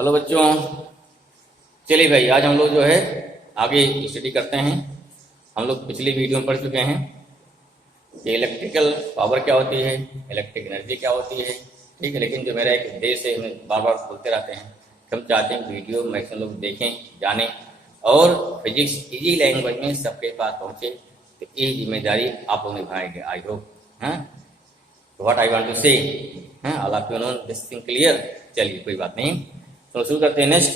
Hello बच्चों, चलिए भाई आज हम लोग जो है आगे स्टडी करते हैं। हम लोग पिछली वीडियो में पढ़ चुके हैं कि इलेक्ट्रिकल पावर क्या होती है, इलेक्ट्रिक एनर्जी क्या होती है। ठीक है, लेकिन जो मेरा एक उद्देश्य है, हमें बार बार बोलते रहते हैं कि हम चाहते हैं वीडियो मैक्सिमम लोग देखें, जानें और फिजिक्स इजी लैंग्वेज में सबके पास पहुँचे। तो ये जिम्मेदारी आप लोग निभाएंगे, आई होप। हाँ, व्हाट आई वांट टू से, all of you know this thing clear. चलिए कोई बात नहीं, तो शुरू करते हैं। नेक्स्ट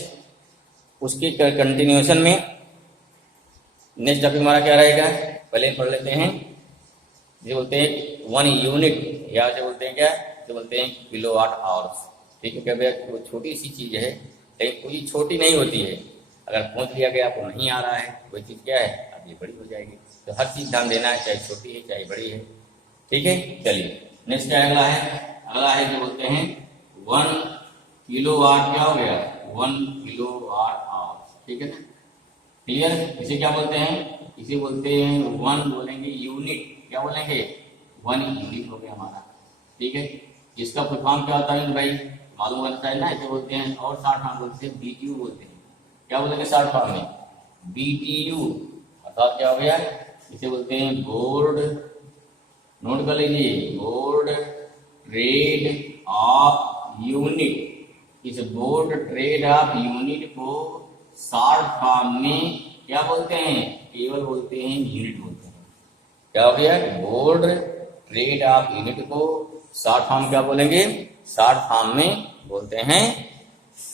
उसकी कंटिन्यूएशन में नेक्स्ट टॉपिक हमारा क्या रहेगा, पहले पढ़ लेते हैं। जो बोलते हैं 1 यूनिट, या जो बोलते हैं क्या, जो बोलते हैं किलोवाट आवर्स। ठीक है, क्या भैया, वो छोटी सी चीज़ है लेकिन कोई छोटी नहीं होती है। अगर पहुंच लिया गया आपको नहीं आ रहा है कोई चीज़, क्या है, अब ये बड़ी हो जाएगी। तो हर चीज़ ध्यान देना है, चाहे छोटी है चाहे बड़ी है। ठीक है, चलिए नेक्स्ट क्या अगला है। अगला है जो बोलते हैं 1 किलोवाट, क्या हो गया 1 किलोवाट आवर्स। ठीक है ना, क्लियर। इसे क्या बोलते हैं, इसे बोलते हैं 1 बोलेंगे यूनिट, क्या बोलेंगे 1 यूनिट हो गया हमारा। ठीक है, इसका फुल फॉर्म क्या होता है भाई, मालूम होना चाहिए ना। इसे बोलते हैं और शॉर्ट फॉर्म बोलते हैं बीटीयू बोलते हैं। क्या बोलेंगे शॉर्ट फॉर्म में, बीटीयू, अर्थात क्या हो गया, इसे बोलते हैं बोर्ड, नोट कर लीजिए, बोर्ड ट्रेड ऑफ यूनिट। इस बोर्ड ट्रेड ऑफ यूनिट को शॉर्ट फॉर्म में क्या बोलते हैं, केवल बोलते हैं यूनिट बोलते हैं। क्या हो गया, बोर्ड ट्रेड ऑफ यूनिट को शॉर्ट फॉर्म क्या बोलेंगे, शॉर्ट फॉर्म में बोलते हैं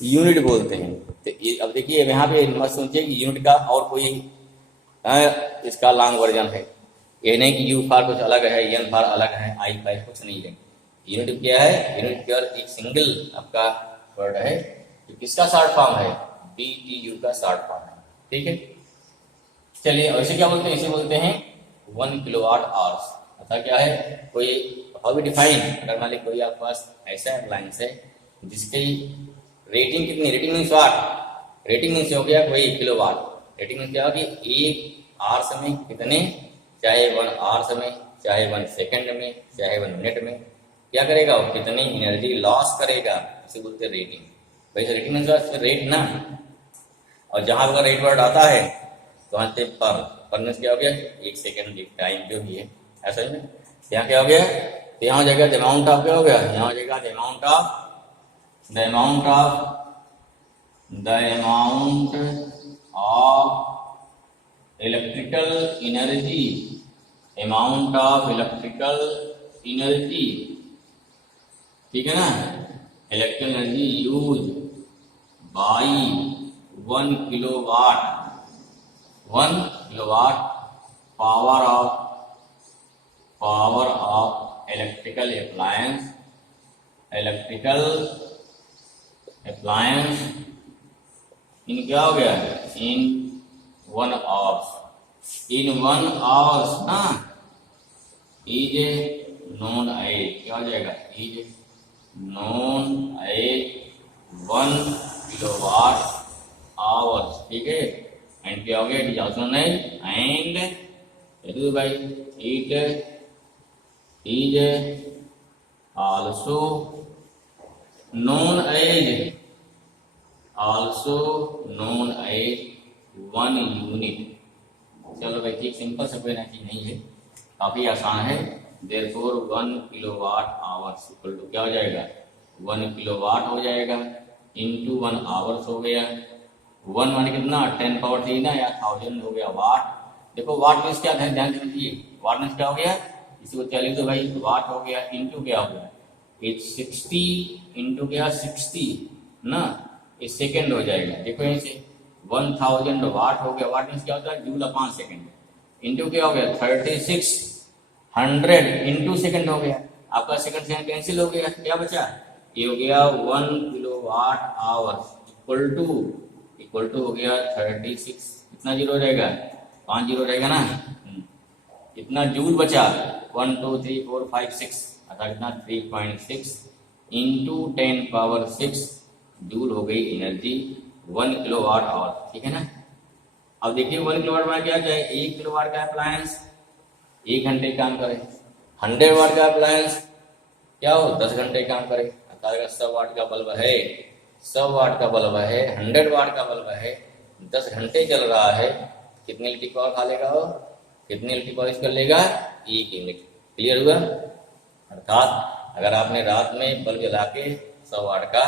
यूनिट बोलते हैं। तो ये अब देखिए यहाँ पे मत सोचिए कि यूनिट का और कोई इसका लॉन्ग वर्जन है। ये नहीं कि यू फार कुछ अलग है, एन फार अलग है, आई फार कुछ नहीं है। यूनिट क्या है, यूनिट केवल एक सिंगल आपका वर्ड है। तो किसका शॉर्ट फॉर्म है, बीटीयू का शॉर्ट फॉर्म है। ठीक है, चलिए और इसे क्या बोलते हैं, इसे बोलते हैं 1 किलोवाट आवर्स। अर्थात क्या है, कोई हाउ वी डिफाइन, अगर मान लीजिए कोई आपके पास ऐसा अप्लायंस है जिसकी रेटिंग कितनी, rating means what, rating means हो गया कोई किलोवाट। रेटिंग मीन्स क्या होगी, 1 आवर्स में कितने, चाहे 1 आवर्स में, चाहे 1 सेकंड में, चाहे 1 मिनट में क्या करेगा, वो कितनी एनर्जी लॉस करेगा, इसे बोलते हैं रेटिंग। भाई रेटिंग मीन्स रेट ना, और जहां अगर रेट वर्ड आता है तो वहां से पर मीन्स क्या हो गया, 1 सेकंड टाइम जो भी है ऐसा ही। यहाँ क्या हो गया, तो यहाँ हो जाएगा द अमाउंट ऑफ, क्या हो गया, यहाँ हो जाएगा the amount of electrical energy, amount of electrical energy. ठीक है ना, electrical energy use by 1 kilowatt, 1 kilowatt power of electrical appliance in क्या हो गया, इन 1 आवर्स, इन 1 आवर्स ना, इज नोन ए, क्या हो जाएगा, is known a 1 kilowatt hours. ठीक है, एंड क्या हो गया, it is also known and भाई it is also known as 1 unit. चलो भाई ठीक, सिंपल सा कोई ना चीज नहीं है, काफी आसान है। Therefore 1 kilowatt hours equal to क्या हो जाएगा, 1 किलोवाट हो जाएगा इंटू 1 आवर्स हो गया। 1 माने कितना, 10 पावर 3 ना, या 1000 हो गया वाट। देखो वाट मीन्स क्या, ध्यान दीजिए, वाट मीन्स क्या हो गया, इसी को क्या लिख दो भाई, वाट हो गया इंटू क्या हो गया, इट 60 इंटू क्या 60 ना, इस सेकेंड हो जाएगा। देखो यहीं से 1000 वाट हो गया, वाट मीन्स क्या होता है, जूल अपॉन सेकेंड, इंटू क्या हो गया 3600 इंटू सेकेंड हो गया। आपका सेकंड सेकंड कैंसिल हो गया, क्या बचा, ये हो गया 1 किलोवाट आवर्स इक्वल टू हो गया 36, इतना जीरो रहेगा, 5 जीरो रहेगा ना, इतना जूल बचा 1 2 3 4 5 6, अर्थात इतना 3.6 इंटू 10 पावर 6 जूल हो गई एनर्जी 1 किलोवाट आवर। ठीक है ना, अब देखिए 1 किलोवाट में क्या चाहिए, 1 किलोवाट का अप्लायंस 1 घंटे काम करे, 100 वाट का अप्लायंस क्या हो 10 घंटे काम करे। अर्थात 100 वाट का बल्ब है 100 वाट का बल्ब है, 100 वाट का बल्ब है, 10 घंटे चल रहा है, कितनी इलेक्ट्रिक पावर खा लेगा वो, कितनी इलेक्ट्रिक पावर यूज कर लेगा, 1 यूनिट। क्लियर हुआ? अर्थात अगर आपने रात में बल्ब जला के 100 वाट का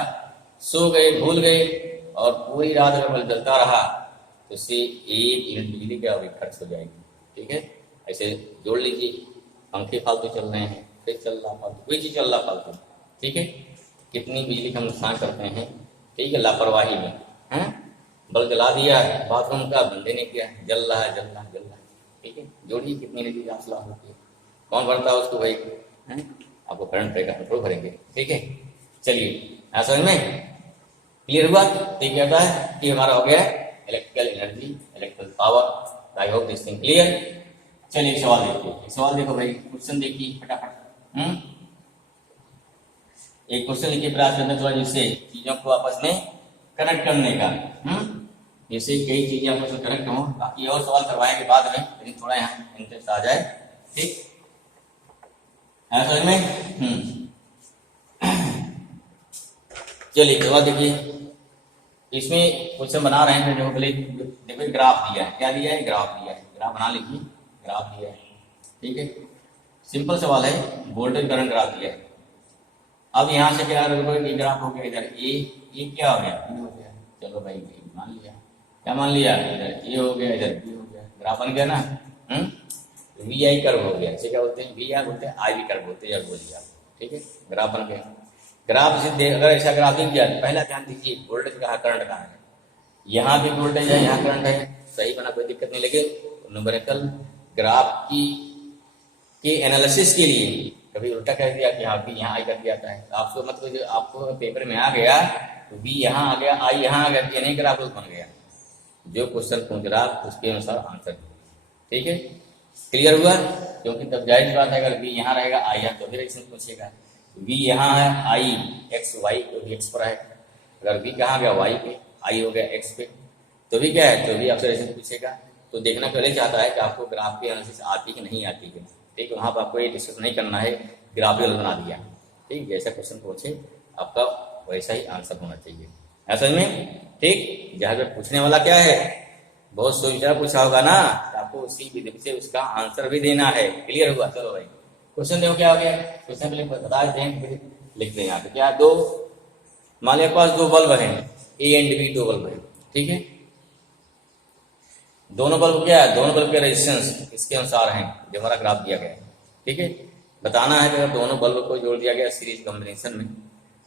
सो गए, भूल गए, और पूरी रात अगर बल्ब जलता रहा तो इससे 1 यूनिट बिजली क्या होगी, खर्च हो जाएगी। ठीक है, ऐसे जोड़ लीजिए। पंखे फालतू चल रहे हैं, फ्रिज चल रहा फालतू, कोई चीज चल रहा फालतू। ठीक है, कितनी बिजली का हम नुकसान करते हैं। ठीक है, लापरवाही में हैं, बल्ब जला दिया बाथरूम का, बंदे ने किया, जल रहा है, जल रहा है, जल रहा है। ठीक है, जोड़िए कितनी एनर्जी हासिल होती है, कौन भरता है उसको भाई, हैं? आपको करंट रहेगा, कंट्रोल भरेंगे। ठीक है, चलिए ऐसा समझ में क्लियर हुआ? ठीक कहता है कि हमारा हो गया electrical energy, electrical power. I hope this thing clear. चलिए सवाल देखिए, सवाल देखो भाई, क्वेश्चन देखिए फटाफट। एक क्वेश्चन लिखिए प्रयास करने थोड़ा, जिससे चीजों को आपस में कनेक्ट करने का, जिससे कई चीजें आपस में कनेक्ट हो। बाकी और सवाल करवाएंगे बाद में, लेकिन थोड़ा यहाँ इंटरेस्ट आ जाए। ठीक है समझ में? चलिए सवाल देखिए, इसमें क्वेश्चन बना रहे हैं, देखो देखो ग्राफ दिया है, क्या दिया है, ग्राफ दिया है, ग्राफ बना लीजिए, ग्राफ दिया है। ठीक है, सिंपल सवाल है, वोल्टेज करंट ग्राफ दिया है। अब यहाँ से क्या ग्राफ हो गया, इधर ये क्या हो गया, बी हो गया। चलो भाई मान लिया, क्या मान लिया, इधर ए हो गया, इधर बी हो गया, ग्राफ बन गया ना। वी आई कर्व हो गया, इसे क्या बोलते हैं, वी आई बोलते हैं, आई वी कर्व बोलते हैं, बोलिए आप। ठीक है, ग्राफ बन गया। ग्राफ से अगर ऐसा ग्राफ दिख गया, पहला ध्यान दीजिए वोल्टेज कहाँ, करंट कहाँ है। यहाँ भी वोल्टेज है, यहाँ करंट है, सही बना, कोई दिक्कत नहीं। लेकिन न्यूमेरिकल ग्राफ की एनालिसिस के लिए कभी उल्टा कह दिया कि हाँ भी यहाँ आई कर दिया जाता है, तो आपको मतलब जो आपको पेपर में आ गया तो बी यहाँ आ गया, आई यहाँ आ गया, ये नहीं ग्राफ बन गया। जो क्वेश्चन पूछ रहा उसके अनुसार आंसर। ठीक है, क्लियर हुआ? क्योंकि तब जाहिर बात है, अगर बी यहाँ रहेगा, आई यहाँ, तो भी रेजिस्टेंस पूछेगा। बी यहाँ है, आई एक्स वाई तो भी एक्स पर है, अगर बी कहाँ गया, वाई पे, आई हो गया एक्स पे, तो भी क्या है, तो भी आपसे रेजिस्टेंस पूछेगा। तो देखना पहले चाहता है कि आपको ग्राफ की एनालिसिस आती कि नहीं आती है। ठीक है, वहां पर आपको ये डिस्कस नहीं करना है, ग्राफिकल बना दिया। ठीक, जैसा क्वेश्चन पूछे आपका वैसा ही आंसर होना चाहिए, ऐसा में। ठीक, जहाँ पे पूछने वाला क्या है, बहुत सोच विचार पूछा होगा ना, तो आपको उसी विधि से उसका आंसर भी देना है। क्लियर हुआ? चलो भाई क्वेश्चन देखो क्या हो गया। क्वेश्चन पहले बता देते हैं, लिखते हैं यहाँ पे क्या, दो मान लिया पास दो बल्ब हैं, ए एंड बी, दो बल्ब है। ठीक है, दोनों बल्ब क्या है, दोनों बल्ब के रेजिस्टेंस इसके अनुसार हैं, जो हमारा ग्राफ दिया गया है। ठीक है, बताना है कि अगर दोनों बल्ब को जोड़ दिया गया सीरीज कॉम्बिनेशन में,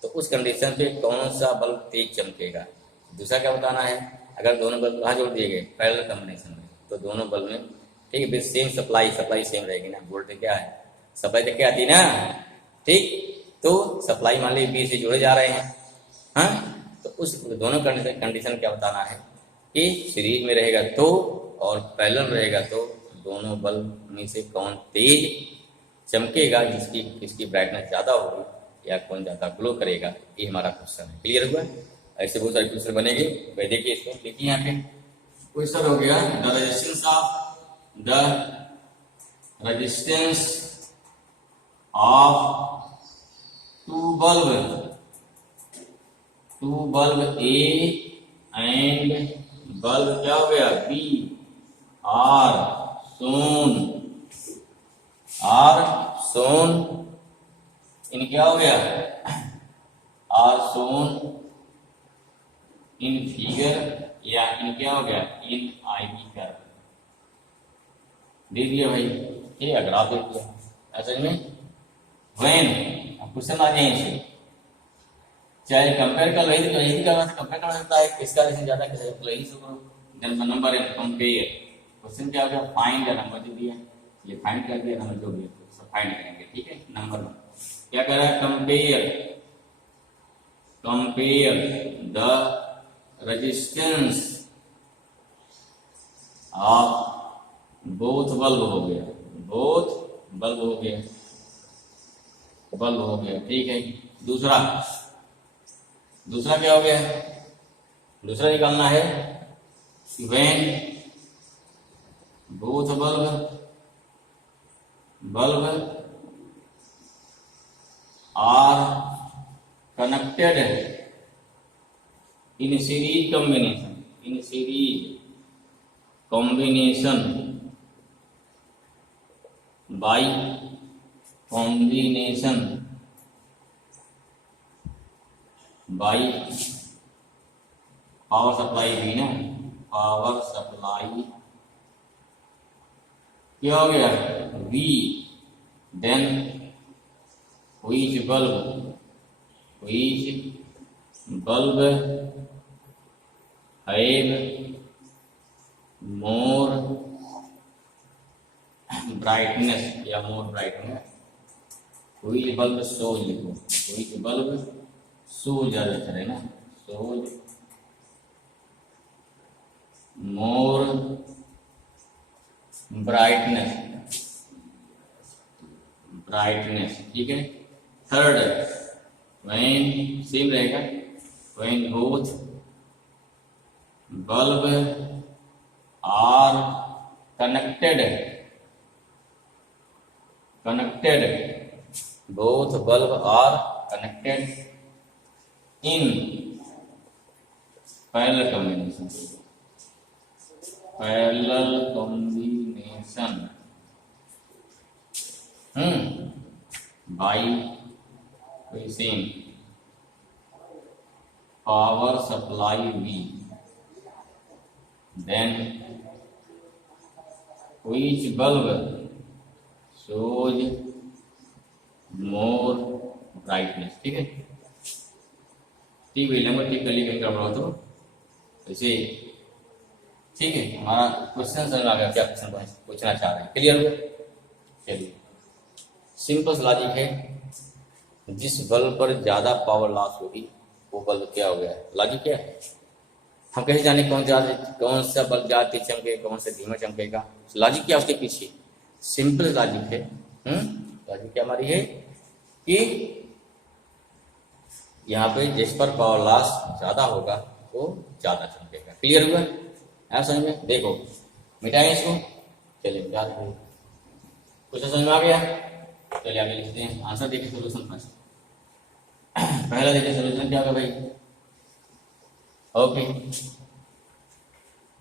तो उस कंडीशन पे कौन सा बल्ब तेज चमकेगा। दूसरा क्या बताना है, अगर दोनों बल्ब कहाँ जोड़ दिए गए, पैरेलल कॉम्बिनेशन में, तो दोनों बल्ब में ठीक है सेम सप्लाई सेम रहेगी ना, वोल्टेज क्या है, सप्लाई तक क्या आती है ना। ठीक, तो सप्लाई मान लीजिए बी से जुड़े जा रहे हैं, हाँ, तो उस दोनों कंडीशन क्या बताना है कि सीरीज में रहेगा तो, और पैरेलल रहेगा तो दोनों बल्ब में से कौन तेज चमकेगा, जिसकी ब्राइटनेस ज्यादा होगी, या कौन ज्यादा ग्लो करेगा। ये हमारा क्वेश्चन है। क्लियर हुआ? ऐसे बहुत सारे क्वेश्चन बनेंगे, भाई देखिए इसको, देखिए यहाँ पे क्वेश्चन हो गया, the resistance of two bulb A and bulb क्या हो गया, बी आर सोन इन क्या हो गया, आर सोन इन फिगर, या इन क्या हो गया, इन आई वी कर्व दे दिया भाई। ठीक है, ग्राफ दे दिया, ऐसे में व्हेन क्वेश्चन आ जाए इसे, चाहे कंपेयर कर रही तो यही करना, कंपेयर करना होता है, किसका रेजिस्टेंस ज्यादा किसका, तो यही सब नंबर है, कंपेयर। क्वेश्चन क्या हो गया, फाइंड, नंबर दे दिया, ये फाइंड कर दिया, नंबर जो भी सब फाइंड करेंगे। ठीक है, नंबर क्या कर रहा है, compare the resistance of both bulb हो गया, बल्ब हो गया। ठीक है, दूसरा क्या हो गया, दूसरा निकालना है when both bulb are connected in series combination, in series combination by combination by power supply भी ना, पावर सप्लाई क्या हो गया V, then which bulb have more brightness या more brightness, which bulb shows लिखो, व्हिच बल्ब शोज ज्यादा अच्छा है ना, शोज मोर ब्राइटनेस, ठीक है। थर्ड व्हेन सेम रहेगा, when both bulb are connected, both bulb are connected in parallel combination, by same power supply V, then which bulb shows more brightness, ठीक है। ठीक है, नंबर ठीक कर ली कहीं गड़बड़ हो तो ऐसे, ठीक है। हमारा क्वेश्चन समझ आ गया, क्या क्वेश्चन पूछना चाह रहे हैं, क्लियर हो? चलिए, सिंपल लॉजिक है, जिस बल्ब पर ज्यादा पावर लॉस होगी वो बल्ब क्या हो गया, लॉजिक क्या है। हम कैसे जाने कौन सा बल्ब ज्यादा तेज चमके, कौन सा धीमा चमकेगा, लॉजिक क्या उसके पीछे, सिंपल लॉजिक है। लॉजिक क्या हमारी है कि यहाँ पे जिस पर पावर लॉस ज्यादा होगा वो ज्यादा चमकेगा। क्लियर हुआ? है समझ में? देखो मिटाएं इसको, चलिए कुछ समझ में आ गया? चलिए आगे लिखते हैं, आंसर देखिए, सोल्यूशन फर्स्ट। पहला देखिए सोल्यूशन क्या होगा भाई, ओके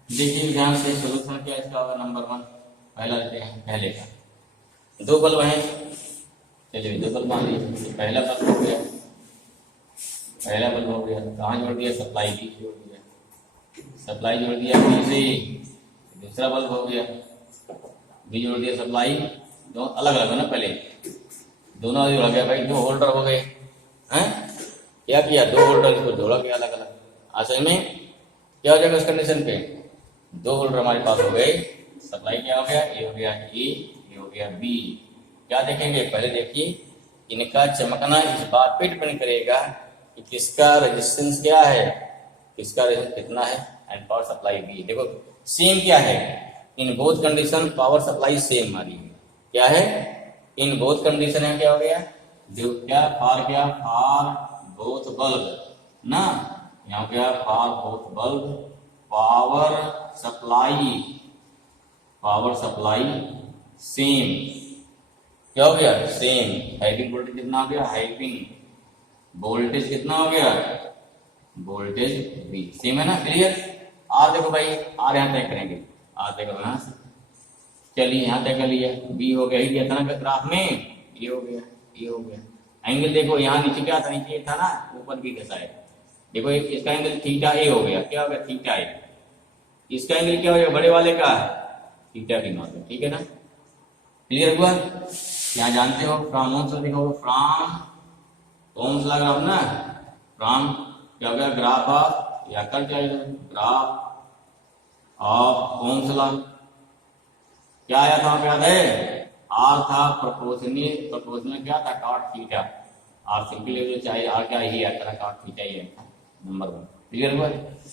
देखिए ध्यान से, सोल्यूशन क्या इसका होगा, नंबर 1 पहला लेते हैं, पहले का दो बल्ब हैं, चलिए दो बल्ब मान लीजिए, पहला बल्ब हो गया, कहाँ जोड़ दिया, सप्लाई भी जोड़ दिया, सप्लाई जोड़ दिया बी से, दूसरा बल्ब हो गया, बी जोड़ दिया, सप्लाई दो अलग अलग है ना, पहले दोनों जोड़ा गया भाई, दो होल्डर हो गए हैं, क्या किया, दो होल्डर को जोड़ा गया अलग अलग। असल में क्या हो जाएगा उस कंडीशन पे, दो होल्डर हमारे पास हो गए, सप्लाई क्या हो गया, ए हो गया ए, ये हो गया बी। क्या देखेंगे, पहले देखिए इनका चमकना इस बात पे डिपेंड करेगा कि किसका रेजिस्टेंस क्या है, किसका रेजिस्टेंस कितना है, एंड पावर सप्लाई बी। देखो सेम क्या है, in both condition power supply same हमारी है, क्या है, इन बोथ कंडीशन है, क्या हो गया, जो क्या फॉर बोथ बल्ब ना, यहाँ क्या for both bulb power supply same, क्या हो गया, सेम। हाइपिंग वोल्टेज कितना हो गया, हाइपिंग वोल्टेज कितना हो गया, वोल्टेज भी सेम है ना, क्लियर। आर देखो भाई, आर यहाँ तय करेंगे, आर देखो यहाँ से, चलिए यहाँ तय कर लिया, बी हो गया, ही दिया था ना ग्राफ में, ये हो गया, ये हो गया। एंगल देखो यहाँ नीचे क्या था, नीचे था ना, ऊपर भी कैसा है, देखो इसका एंगल थीटा ए हो गया, क्या हो गया, थीटा ए। इसका एंगल क्या हो गया, बड़े वाले का थीटा की नॉट, ठीक है ना, क्लियर हुआ। यहाँ जानते हो फ्रॉम ओम्स देखो, फ्रॉम ओम्स लगा हम ना, फ्रॉम क्या हो गया, ग्राफ ऑफ, या कर जाएगा ग्राफ ऑफ ओम्स लॉ, क्या आया था, क्या है, आर था प्रोपोर्शनल क्या था, कॉट थीटा, आर सिंपली जो चाहे आर क्या ही आता है, कॉट थीटा ही आता, नंबर 1, क्लियर हुआ,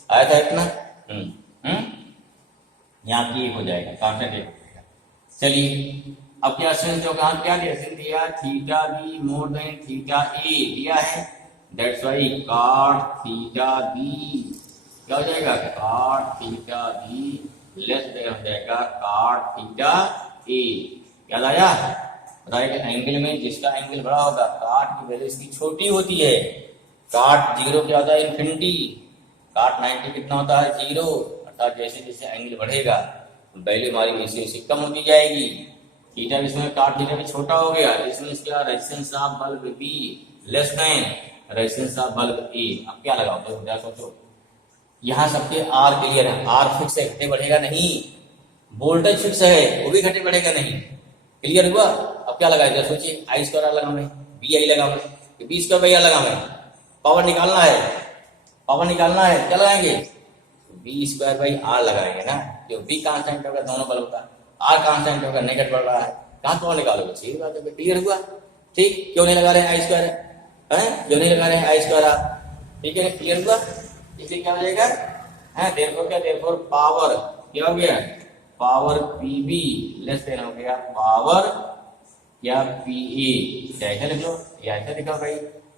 आया था इतना। यहाँ की हो जाएगा, कांस्टेंट हो जाएगा। चलिए अब क्या सेंस जो कहा, क्या दिया, सेंस दिया theta B more than theta A दिया है, that's why cot theta B क्या हो जाएगा, cot theta B less than हो जाएगा कॉट थीटा ए। याद आया, बताइए एंगल में जिसका एंगल बड़ा होगा, कॉट की वैल्यू इसकी छोटी होती है, कॉट 0 क्या होता है, इन्फिनिटी, cot 90 कितना होता है 0, अर्थात जैसे जैसे एंगल बढ़ेगा वैल्यू हमारी वैसे वैसे कम होती जाएगी। थीटा इसमें cot थीटा भी छोटा हो गया, इसमें इसका resistance of bulb B less than resistance of bulb A. अब क्या लगाओ तो जरा सोचो, यहाँ सबके आर क्लियर है, आर फिक्स है, घटे बढ़ेगा नहीं, वोल्टेज फिक्स है वो भी घटे बढ़ेगा नहीं, क्लियर हुआ। अब क्या लगाए जरा सोचिए, आई स्क्वायर आर लगाऊं, बी आई लगाऊं, बी स्क्वायर बाई आर लगाऊं, पावर निकालना है, पावर निकालना है, क्या लगाएंगे बी स्क्वायर बाई आर लगाएंगे ना, जो बी कांस्टेंट होगा दोनों बल्ब का, आर कांस्टेंट होगा, नेगेटिव बढ़ रहा है, कहां पावर निकालोगे, सही बात है, क्लियर हुआ। ठीक, क्यों नहीं लगा रहे हैं आई स्क्वायर है, क्यों नहीं लगा रहे हैं आई स्क्वायर आर, ठीक है, क्लियर हुआ। इसलिए क्या हो जाएगा है, देयरफॉर क्या, देयरफॉर पावर क्या हो गया, पावर पीबी लेस देन हो गया पावर या पीए, ऐसा लिख लो या ऐसा लिखा भाई,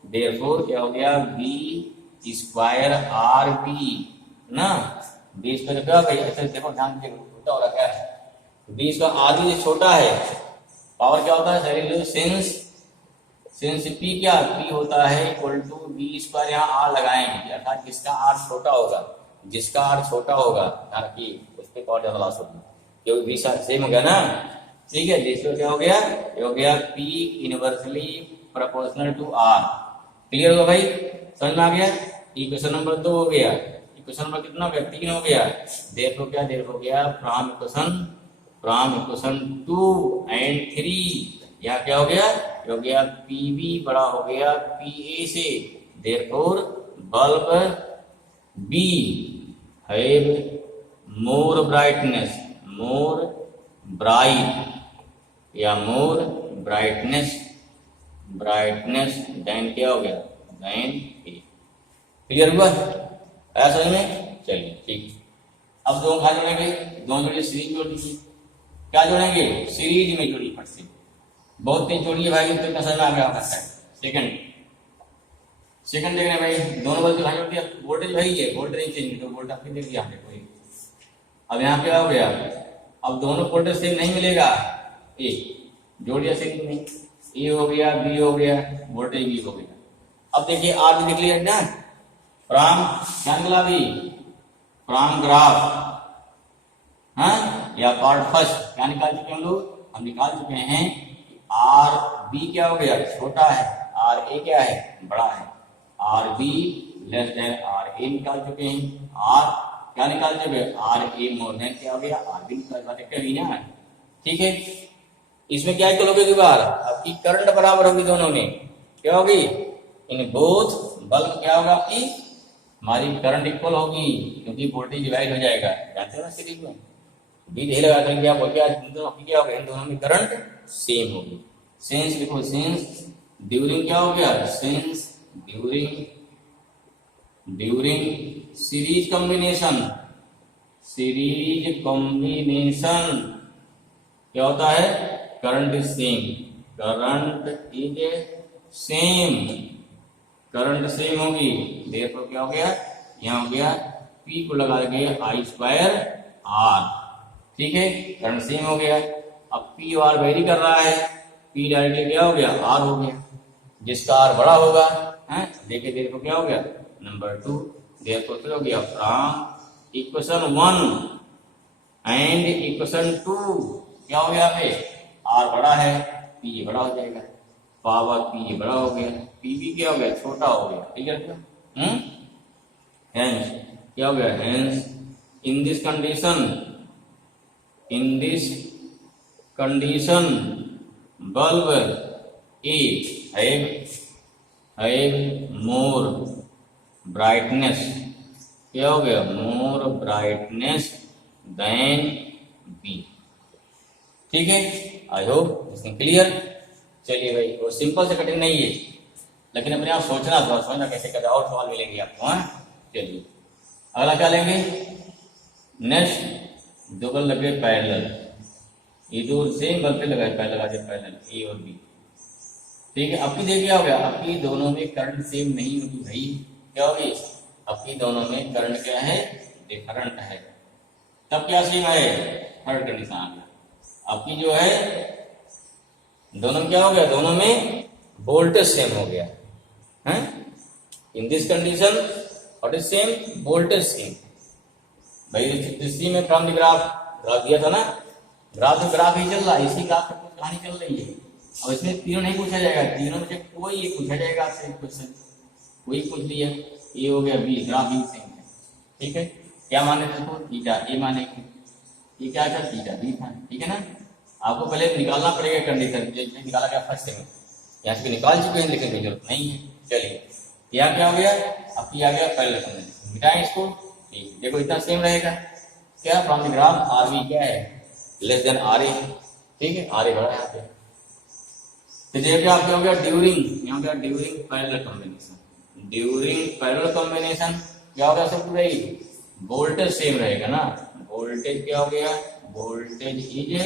देयरफॉर क्या हो गया बी स्क्वायर आर बी ना, बी स्क्वायर क्या भाई, ऐसे देखो ध्यान से छोटा हो रहा क्या है, बी स्क्वायर आर बी छोटा है, पावर क्या होता है सिंस पी क्या पी होता है इक्वल टू बी स्क्वायर, यहाँ आर लगाएंगे अर्थात जिसका आर छोटा होगा, जिसका आर छोटा होगा कि उस पर पावर ज्यादा लॉस होगी, क्योंकि बी सेम हो गया ना, ठीक है। जिसको क्या हो गया, ये हो गया P inversely proportional to R, clear होगा भाई, समझ में आ गया। इक्वेशन नंबर 2 हो गया, इक्वेशन नंबर कितना हो गया 3 हो गया, देखो क्या देखो गया फ्रॉम इक्वेशन 2 एंड 3, यहाँ क्या हो गया, ये हो गया पीबी बड़ा हो गया पीए से, therefore bulb B have more brightness, more bright या मोर ब्राइटनेस देन क्या हो गया, देन ए, क्लियर हुआ, आया समझ में, चलिए ठीक। अब दोनों कहा जोड़ेंगे, दोनों जोड़िए सीरीज जोड़ दीजिए, क्या जोड़ेंगे सीरीज में जोड़िए, फट से बहुत तेज जोड़िए भाई, तो समझ में आ गया होगा। सेकंड देख रहे हैं भाई, दोनों बल्ब भाई जोड़ दिया, वोल्टेज वही है, वोल्टेज चेंज तो वोल्ट आपने देख दिया कोई। अब यहाँ पे हो गया, अब दोनों वोल्टेज सेम नहीं मिलेगा, ए जोड़ दिया सीरीज में, ए हो गया बी हो गया, वोल्टेज बी हो गया। अब देखिए आर भी देख लिया ना, फ्रॉम क्या निकला भी, फ्रॉम ग्राफ हाँ या पार्ट फर्स्ट क्या निकाल चुके हम लोग, हम निकाल चुके हैं आर बी क्या हो गया छोटा है, आर ए क्या है बड़ा है, R B less than R A निकाल चुके हैं, आर क्या निकाल चुके हैं, आर ए मोर देन क्या हो गया, आर बी निकाल बातें कही ना, ठीक है। इसमें क्या करोगे कि बार आपकी करंट बराबर होगी, दोनों में क्या होगी, इन बोथ बल्ब क्या होगा आपकी, हमारी करंट इक्वल होगी, क्योंकि वोल्टेज डिवाइड हो जाएगा, जानते हो ना सीरीज में बी नहीं लगा देंगे आप, क्या क्या होगा, इन दोनों में करंट सेम होगी। सेंस लिखो, सेंस ड्यूरिंग क्या हो गया, सेंस ड्यूरिंग सीरीज कॉम्बिनेशन क्या होता है, करंट इज सेम होगी, देखो क्या हो गया, यहाँ हो गया P को लगा देंगे आई स्क्वायर आर, ठीक है, करंट सेम हो गया। अब P और वेरी कर रहा है, P डायरेक्टली क्या हो गया आर हो गया, जिसका आर बड़ा होगा है, देखिए देखो क्या हो गया नंबर 2, देखो फिर हो गया फ्रॉम इक्वेशन 1 एंड इक्वेशन 2 क्या हो गया पे, आर बड़ा है P बड़ा हो जाएगा, पावर P बड़ा हो गया, P क्या हो गया छोटा हो गया, ठीक है। हेंस क्या हो गया, hence in this condition bulb A have more brightness, क्या हो गया मोर ब्राइटनेस देन बी, ठीक है। आई होप इसमें क्लियर। चलिए भाई वो सिंपल से कठिन नहीं है, लेकिन अपने आप सोचना, थोड़ा समझना कैसे करना, और सवाल मिलेंगे आपको, हाँ चलिए अगला क्या लेंगे, नेक्स्ट दो बल्ब लगे पैरेलल, ये दो सेम बल्ब पे लगाए पैरेलल ए और बी, ठीक है। आपकी देखिए क्या हो गया, आपकी दोनों में करंट सेम नहीं होगी भाई, क्या होगी आपकी दोनों में करंट क्या है डिफरेंट है, तब क्या सेम है, थर्ड कंडीशन आ गया, आपकी जो है दोनों में क्या हो गया, दोनों में वोल्टेज सेम हो गया है। In this condition what is same, voltage same. भाई इसी में फ्रॉम द ग्राफ दिया था ना, ग्राफ ही चल रहा है, इसी ग्राफ पर कुछ कहानी चल रही है। अब इसमें तीनों नहीं पूछा जाएगा, तीनों में से कोई एक पूछा जाएगा आपसे क्वेश्चन, कोई पूछ लिया, ए हो गया बी, ग्राफ भी सेम है, ठीक है। क्या माने इसको, थीटा ए माने, ये क्या था, थीटा बी था, ठीक है ना। आपको पहले निकालना पड़ेगा कंडीशन, निकाला गया फर्स्ट में, यहाँ से निकाल चुके हैं लेकिन जरूरत नहीं है। चलिए यहाँ क्या हो गया, अब किया गया पैरेलल कॉम्बिनेशन, मिटाएं इसको, ठीक। देखो इतना सेम रहेगा, क्या from the graph R B क्या है, लेस देन आर ए, ठीक है, आर ए बड़ा यहाँ पे। तो देखो क्या हो गया ड्यूरिंग, यहाँ गया during parallel combination, during parallel combination क्या हो गया सब भाई, वोल्टेज सेम रहेगा ना, वोल्टेज क्या हो गया, वोल्टेज इज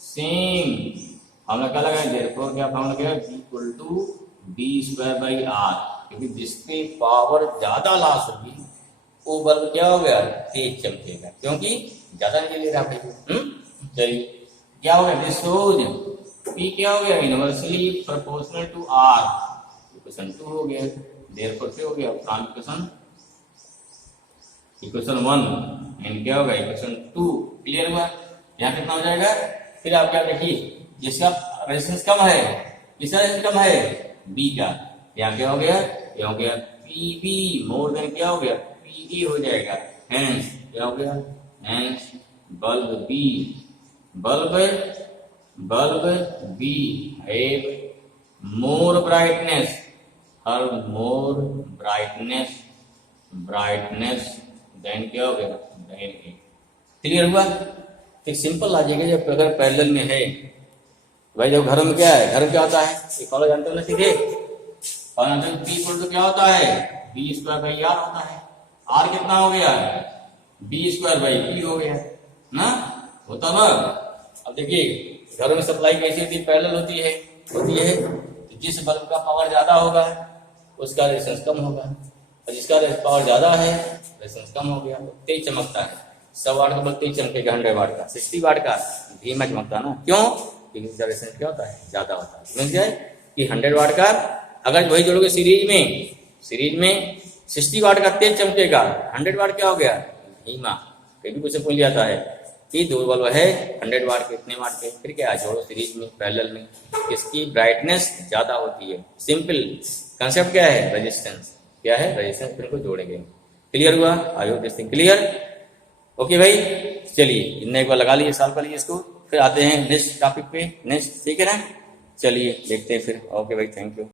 सेम। हमने क्या लगाया, देयरफॉर क्या फॉर्मूला क्या है, equal to B square by R, क्योंकि जिसकी पावर ज्यादा लॉस होगी वो बल्ब क्या हो गया, तेज चमकेगा, क्योंकि ज्यादा नहीं ले रहा है। चलिए क्या हो गया, दिस शोज पी क्या हो गया, universally proportional to R, equation 2 हो गया, देयरफॉर क्या हो गया, फ्रॉम इक्वेशन 1 एंड क्या होगा, इक्वेशन 2, क्लियर हुआ। यहाँ कितना हो जाएगा, फिर आप क्या देखिए, जिसका रेजिस्टेंस कम है, किसका रेजिस्टेंस कम है, बी का, यहाँ क्या हो गया, यहाँ हो गया पीबी मोर देन क्या हो गया, पीई हो जाएगा, हेंस क्या हो गया, hence bulb B, bulb B have more brightness, हर मोर ब्राइटनेस देन क्या हो गया, देन ए। क्लियर हुआ। एक सिंपल आ जाएगा, जब अगर पैरेलल में है भाई, जब घर में क्या है, घर में क्या होता है, एक और जानते हो ना सीधे, और पी इक्वल टू क्या होता है, बी स्क्वायर बाई आर होता है। आर कितना हो गया, बी स्क्वायर बाई पी हो गया ना, होता ना। अब देखिए घर में सप्लाई कैसी होती है, पैरेलल होती है तो जिस बल्ब का पावर ज्यादा होगा उसका रेजिस्टेंस कम होगा, और जिसका पावर ज्यादा है रेजिस्टेंस कम हो गया, तेज चमकता है। 100 वाट का बल्ब तेज चमकेगा, 100 वाट का, 60 वाट का धीमा चमकता ना, क्यों, क्योंकि इसका रेजिस्टेंस क्या होता है, ज्यादा होता है। समझ गए कि 100 वाट का अगर वही जोड़ोगे सीरीज में 60 वाट का तेज चमकेगा, 100 वाट क्या हो गया, धीमा। कभी कुछ पूछ जाता है कि दो बल्ब है 100 वाट के, इतने वाट के, फिर क्या जोड़ो सीरीज में पैरेलल में, इसकी ब्राइटनेस ज्यादा होती है। सिंपल कंसेप्ट क्या है, रेजिस्टेंस, क्या है रेजिस्टेंस, फिर को जोड़ेंगे। क्लियर हुआ, I hope this thing clear. Okay भाई, चलिए इतने एक बार लगा लिए, सॉल्व कर लिए इसको, फिर आते हैं नेक्स्ट टॉपिक पे, नेक्स्ट, ठीक है ना। चलिए देखते हैं फिर। ओके भाई, थैंक यू।